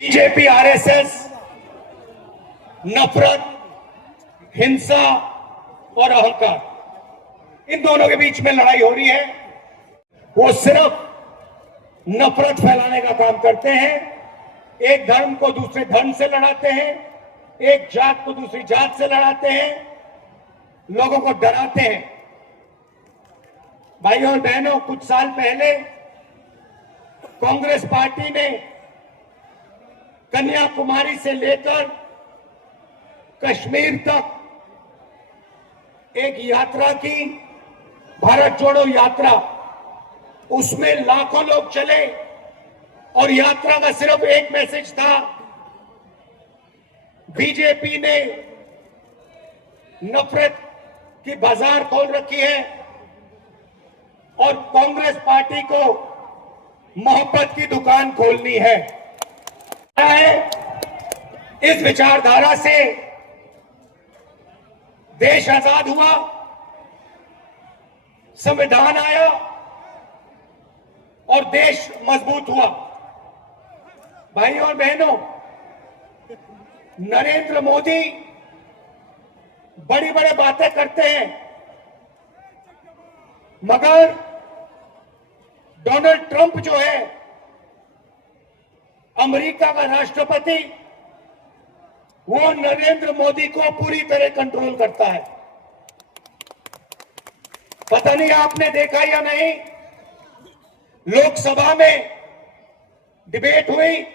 BJP RSS नफरत, हिंसा और अहंकार, इन दोनों के बीच में लड़ाई हो रही है। वो सिर्फ नफरत फैलाने का काम करते हैं, एक धर्म को दूसरे धर्म से लड़ाते हैं, एक जात को दूसरी जात से लड़ाते हैं, लोगों को डराते हैं। भाइयों और बहनों, कुछ साल पहले कांग्रेस पार्टी ने कन्याकुमारी से लेकर कश्मीर तक एक यात्रा की, भारत जोड़ो यात्रा। उसमें लाखों लोग चले और यात्रा का सिर्फ एक मैसेज था, बीजेपी ने नफरत की बाजार खोल रखी है और कांग्रेस पार्टी को मोहब्बत की दुकान खोलनी है। इस विचारधारा से देश आजाद हुआ, संविधान आया और देश मजबूत हुआ। भाइयों और बहनों, नरेंद्र मोदी बड़ी बड़ी बातें करते हैं, मगर डोनाल्ड ट्रंप जो है, अमेरिका का राष्ट्रपति, वो नरेंद्र मोदी को पूरी तरह कंट्रोल करता है। पता नहीं आपने देखा या नहीं, लोकसभा में डिबेट हुई,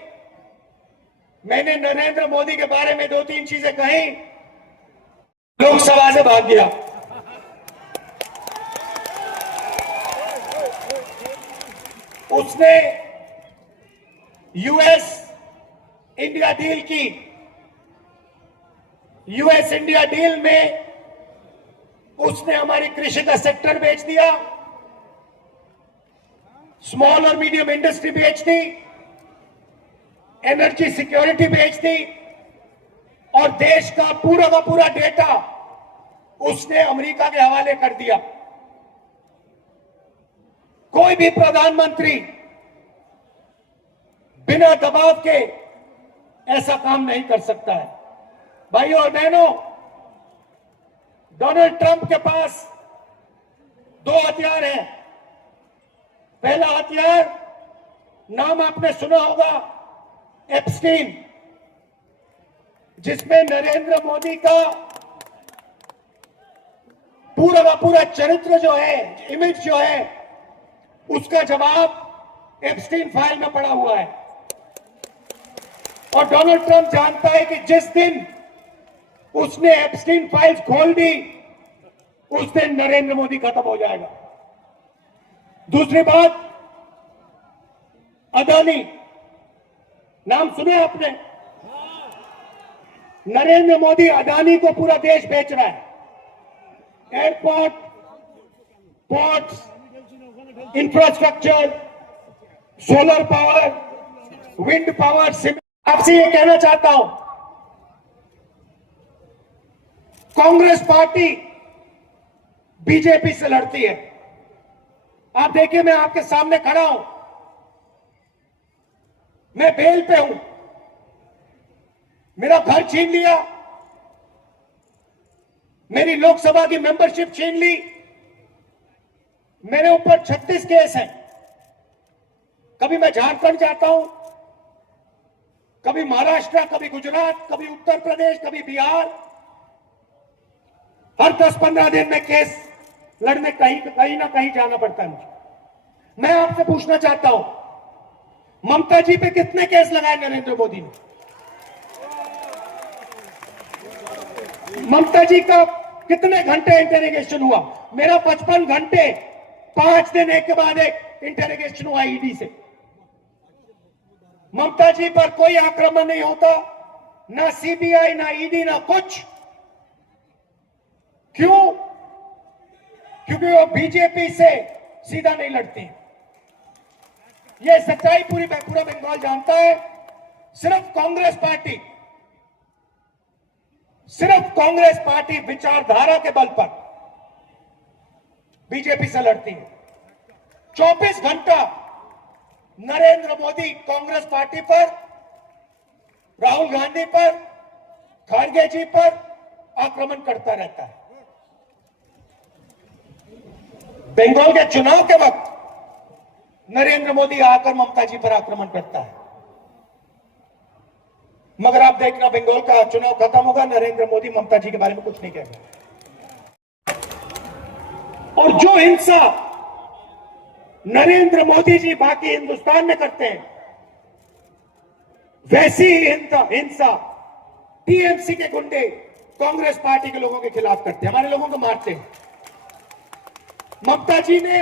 मैंने नरेंद्र मोदी के बारे में 2-3 चीजें कही, लोकसभा से भाग गया। उसने यूएस इंडिया डील की। यूएस इंडिया डील में उसने हमारी कृषि का सेक्टर बेच दिया, स्मॉल और मीडियम इंडस्ट्री बेच दी, एनर्जी सिक्योरिटी बेच दी और देश का पूरा डेटा उसने अमेरिका के हवाले कर दिया। कोई भी प्रधानमंत्री बिना दबाव के ऐसा काम नहीं कर सकता है। भाइयों और बहनों, डोनाल्ड ट्रंप के पास 2 हथियार हैं। पहला हथियार, नाम आपने सुना होगा, एप्स्टीन, जिसमें नरेंद्र मोदी का पूरा चरित्र जो है, इमेज जो है, उसका जवाब एप्स्टीन फाइल में पड़ा हुआ है। और डोनाल्ड ट्रंप जानता है कि जिस दिन उसने एप्स्टीन फाइल्स खोल दी, उस दिन नरेंद्र मोदी खत्म हो जाएगा। दूसरी बात, अदानी, नाम सुने आपने? नरेंद्र मोदी अदानी को पूरा देश बेच रहा है। Airport, ports, infrastructure, solar power, wind power, cement. आपसे ये कहना चाहता हूं, कांग्रेस पार्टी बीजेपी से लड़ती है। आप देखिए, मैं आपके सामने खड़ा हूं, मैं बेल पे हूं, मेरा घर छीन लिया, मेरी लोकसभा की मेंबरशिप छीन ली, मेरे ऊपर 36 केस हैं। कभी मैं झारखंड जाता हूं, कभी महाराष्ट्र, कभी गुजरात, कभी उत्तर प्रदेश, कभी बिहार। हर 10-15 दिन में केस लड़ने कहीं ना कहीं जाना पड़ता है मुझे। मैं आपसे पूछना चाहता हूं, ममता जी पे कितने केस लगाए नरेंद्र मोदी ने? ममता जी का कितने घंटे इंटरोगेशन हुआ? मेरा 55 घंटे, 5 दिन एक के बाद एक इंटरोगेशन हुआ ईडी से। ममता जी पर कोई आक्रमण नहीं होता, ना सीबीआई, ना ईडी, ना कुछ। क्यों? क्योंकि वो बीजेपी से सीधा नहीं लड़ती। ये सच्चाई पूरा बंगाल जानता है। सिर्फ कांग्रेस पार्टी विचारधारा के बल पर बीजेपी से लड़ती है। 24 घंटा नरेंद्र मोदी कांग्रेस पार्टी पर राहुल गांधी पर, खड़गे जी पर आक्रमण करता रहता है। बंगाल के चुनाव के वक्त नरेंद्र मोदी आकर ममता जी पर आक्रमण करता है, मगर आप देखना बंगाल का चुनाव खत्म होगा, नरेंद्र मोदी ममता जी के बारे में कुछ नहीं कहेगा। और जो हिंसा नरेंद्र मोदी जी बाकी हिंदुस्तान में करते हैं, वैसी ही हिंसा टीएमसी के गुंडे कांग्रेस पार्टी के लोगों के खिलाफ करते हैं, हमारे लोगों को मारते हैं। ममता जी ने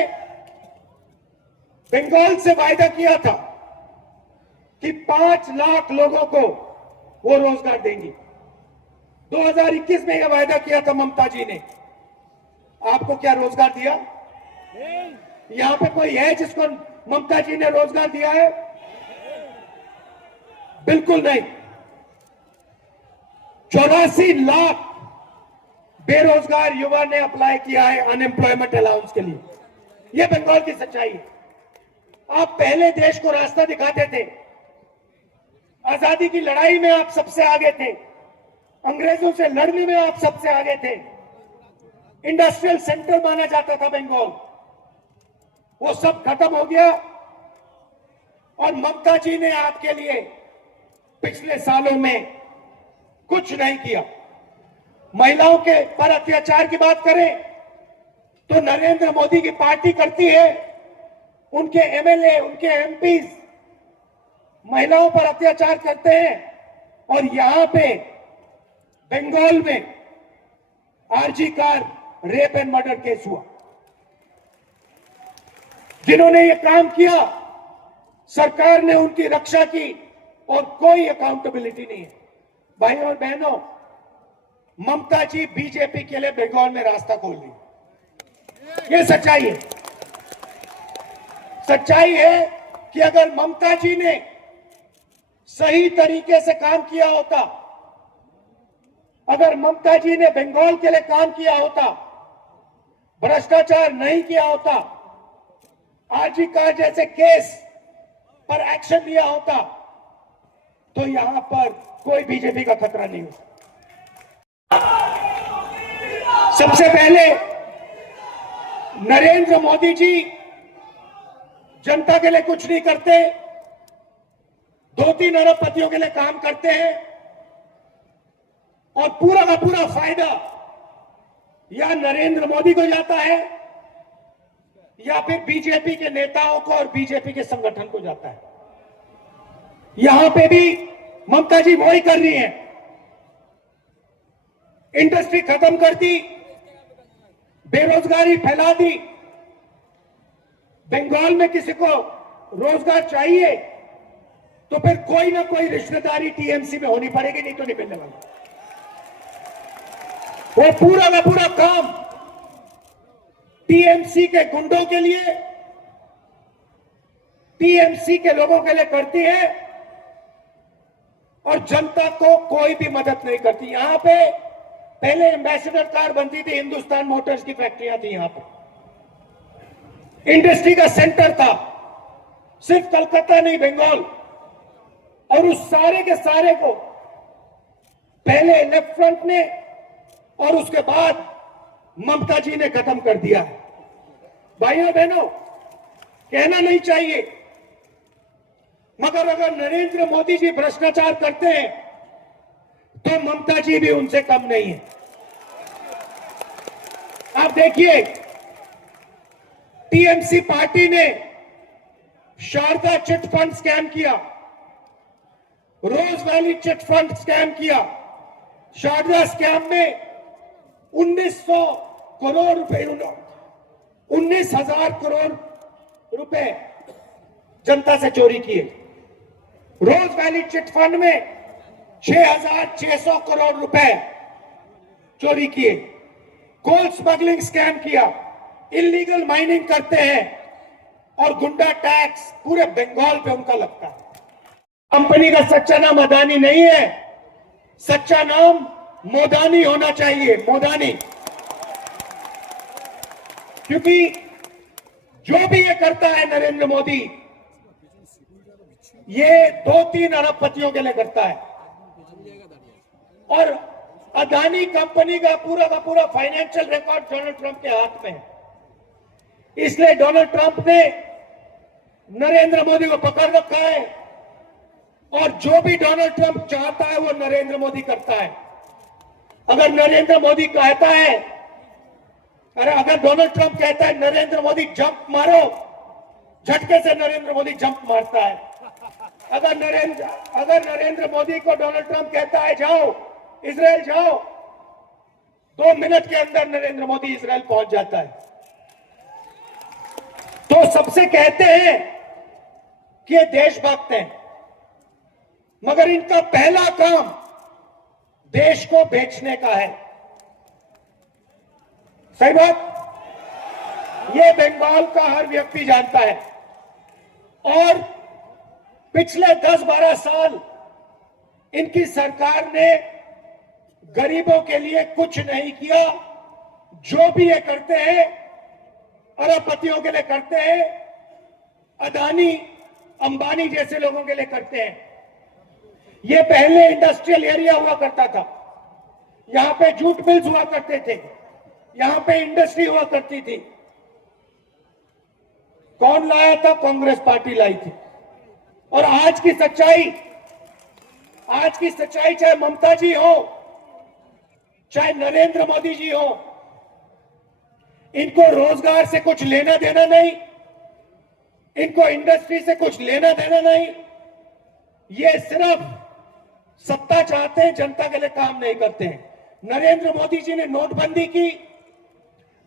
बंगाल से वायदा किया था कि 5 लाख लोगों को वो रोजगार देंगी। 2021 में यह वायदा किया था ममता जी ने। आपको क्या रोजगार दिया? यहां पे कोई है जिसको ममता जी ने रोजगार दिया है? बिल्कुल नहीं। 84 लाख बेरोजगार युवा ने अप्लाई किया है अनएम्प्लॉयमेंट अलाउंस के लिए। यह बंगाल की सच्चाई है। आप पहले देश को रास्ता दिखाते थे, आजादी की लड़ाई में आप सबसे आगे थे, अंग्रेजों से लड़ने में आप सबसे आगे थे, इंडस्ट्रियल सेंटर माना जाता था बंगाल, वो सब खत्म हो गया। और ममता जी ने आपके लिए पिछले सालों में कुछ नहीं किया। महिलाओं के पर अत्याचार की बात करें तो नरेंद्र मोदी की पार्टी करती है, उनके एमएलए, उनके एमपीज महिलाओं पर अत्याचार करते हैं। और यहां पे बंगाल में R G Kar rape and murder case हुआ। जिन्होंने ये काम किया, सरकार ने उनकी रक्षा की और कोई अकाउंटेबिलिटी नहीं है। भाइयों और बहनों, ममता जी बीजेपी के लिए बंगाल में रास्ता खोल रही। ये सच्चाई है। सच्चाई है कि अगर ममता जी ने सही तरीके से काम किया होता, अगर ममता जी ने बंगाल के लिए काम किया होता, भ्रष्टाचार नहीं किया होता, आरजी कार जैसे केस पर एक्शन लिया होता, तो यहां पर कोई बीजेपी का खतरा नहीं होता। सबसे पहले नरेंद्र मोदी जी जनता के लिए कुछ नहीं करते, 2-3 अरबपतियों के लिए काम करते हैं और पूरा का पूरा फायदा या नरेंद्र मोदी को जाता है या फिर बीजेपी के नेताओं को और बीजेपी के संगठन को जाता है। यहां पे भी ममता जी वही कर रही हैं। इंडस्ट्री खत्म कर दी, बेरोजगारी फैला दी। बंगाल में किसी को रोजगार चाहिए तो फिर कोई ना कोई रिश्तेदारी टीएमसी में होनी पड़ेगी, नहीं तो नहीं मिलने वाला। वो पूरा का पूरा काम टीएमसी के गुंडों के लिए, टीएमसी के लोगों के लिए करती है और जनता को कोई भी मदद नहीं करती। यहां पे पहले एम्बेसडर कार बनती थी, हिंदुस्तान मोटर्स की फैक्ट्रियां थी, यहां पे इंडस्ट्री का सेंटर था, सिर्फ कलकत्ता नहीं बंगाल। और उस सारे के सारे को पहले लेफ्ट फ्रंट ने और उसके बाद ममता जी ने खत्म कर दिया। भाइयों बहनों, कहना नहीं चाहिए, मगर अगर नरेंद्र मोदी जी भ्रष्टाचार करते हैं तो ममता जी भी उनसे कम नहीं है। आप देखिए, टीएमसी पार्टी ने शारदा चिट फंड स्कैम किया, रोज वैली चिट फंड स्कैम किया। शारदा स्कैम में 1900 करोड़ रुपए, 19,000 करोड़ रुपए जनता से चोरी किए। रोज वैली चिट फंड में 6,600 करोड़ रुपए चोरी किए। कोल स्मगलिंग स्कैम किया, इलीगल माइनिंग करते हैं और गुंडा टैक्स पूरे बंगाल पे उनका लगता है। कंपनी का सच्चा नाम अदानी नहीं है, सच्चा नाम मोदानी होना चाहिए, मोदानी। क्योंकि जो भी ये करता है नरेंद्र मोदी, ये 2-3 अरबपतियों के लिए करता है। और अदानी कंपनी का पूरा फाइनेंशियल रिकॉर्ड डोनाल्ड ट्रंप के हाथ में है। इसलिए डोनाल्ड ट्रंप ने नरेंद्र मोदी को पकड़ रखा है और जो भी डोनाल्ड ट्रंप चाहता है वो नरेंद्र मोदी करता है। अगर नरेंद्र मोदी कहता है, अगर डोनाल्ड ट्रंप कहता है नरेंद्र मोदी जंप मारो, झटके से नरेंद्र मोदी जंप मारता है। अगर नरेंद्र मोदी को डोनाल्ड ट्रंप कहता है जाओ इजराइल जाओ, 2 मिनट के अंदर नरेंद्र मोदी इजराइल पहुंच जाता है। तो सबसे कहते हैं कि ये देशभक्त हैं, मगर इनका पहला काम देश को बेचने का है। सही बात, ये बंगाल का हर व्यक्ति जानता है। और पिछले 10-12 साल इनकी सरकार ने गरीबों के लिए कुछ नहीं किया। जो भी ये करते हैं अरबपतियों के लिए करते हैं, अदानी अंबानी जैसे लोगों के लिए करते हैं। ये पहले इंडस्ट्रियल एरिया हुआ करता था, यहां पे जूट मिल्स हुआ करते थे, यहां पे इंडस्ट्री हुआ करती थी। कौन लाया था? कांग्रेस पार्टी लाई थी। और आज की सच्चाई चाहे ममता जी हो चाहे नरेंद्र मोदी जी हो, इनको रोजगार से कुछ लेना देना नहीं, इनको इंडस्ट्री से कुछ लेना देना नहीं। ये सिर्फ सत्ता चाहते हैं, जनता के लिए काम नहीं करते हैं। नरेंद्र मोदी जी ने नोटबंदी की,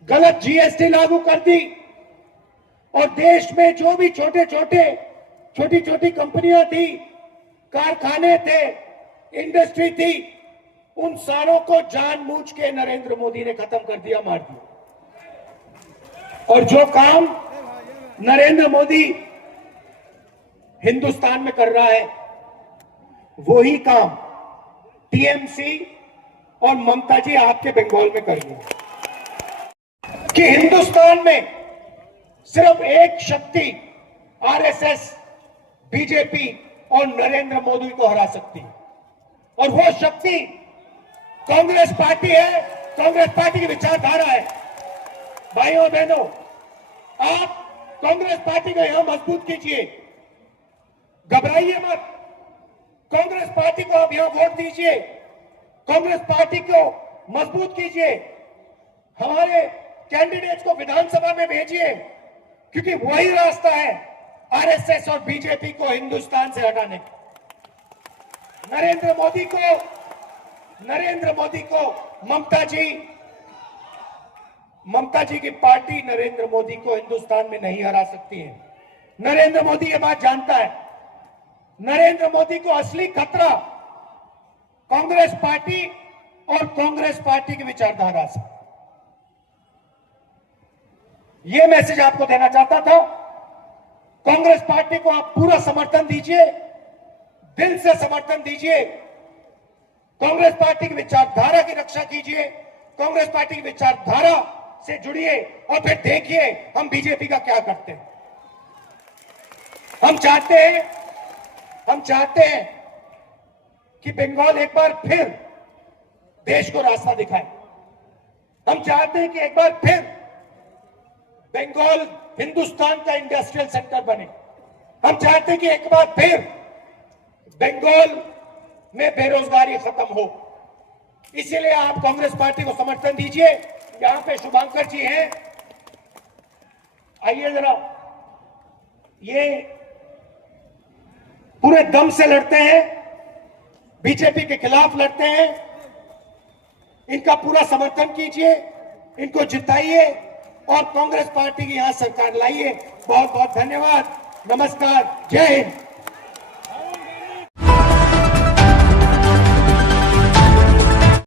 गलत जीएसटी लागू कर दी और देश में जो भी छोटी छोटी कंपनियां थी, कारखाने थे, इंडस्ट्री थी, उन सारों को जानबूझ के नरेंद्र मोदी ने खत्म कर दिया, मार दिया। और जो काम नरेंद्र मोदी हिंदुस्तान में कर रहा है, वही काम टीएमसी और ममता जी आपके बंगाल में कर रही है। कि हिंदुस्तान में सिर्फ एक शक्ति आरएसएस, बीजेपी और नरेंद्र मोदी को हरा सकती है, और वो शक्ति कांग्रेस पार्टी है, कांग्रेस पार्टी की विचारधारा है। भाइयों और बहनों, आप कांग्रेस पार्टी को यहां मजबूत कीजिए, घबराइए मत। कांग्रेस पार्टी को आप यहां वोट दीजिए, कांग्रेस पार्टी को मजबूत कीजिए, हमारे कैंडिडेट्स को विधानसभा में भेजिए, क्योंकि वही रास्ता है आरएसएस और बीजेपी को हिंदुस्तान से हटाने का। नरेंद्र मोदी को ममता जी की पार्टी नरेंद्र मोदी को हिंदुस्तान में नहीं हरा सकती है। नरेंद्र मोदी ये बात जानता है। नरेंद्र मोदी को असली खतरा कांग्रेस पार्टी और कांग्रेस पार्टी की विचारधारा से। यह मैसेज आपको देना चाहता था। कांग्रेस पार्टी को आप पूरा समर्थन दीजिए, दिल से समर्थन दीजिए, कांग्रेस पार्टी की विचारधारा की रक्षा कीजिए, कांग्रेस पार्टी की विचारधारा से जुड़िए और फिर देखिए हम बीजेपी का क्या करते हैं। हम चाहते हैं कि बंगाल एक बार फिर देश को रास्ता दिखाए। हम चाहते हैं कि एक बार फिर बंगाल हिंदुस्तान का इंडस्ट्रियल सेंटर बने। हम चाहते हैं कि एक बार फिर बंगाल में बेरोजगारी खत्म हो। इसीलिए आप कांग्रेस पार्टी को समर्थन दीजिए। यहां पे शुभांकर जी हैं, आइए जरा। ये पूरे दम से लड़ते हैं, बीजेपी के खिलाफ लड़ते हैं। इनका पूरा समर्थन कीजिए, इनको जिताइए और कांग्रेस पार्टी की यहां सरकार लाइए। बहुत बहुत धन्यवाद। नमस्कार, जय हिंद।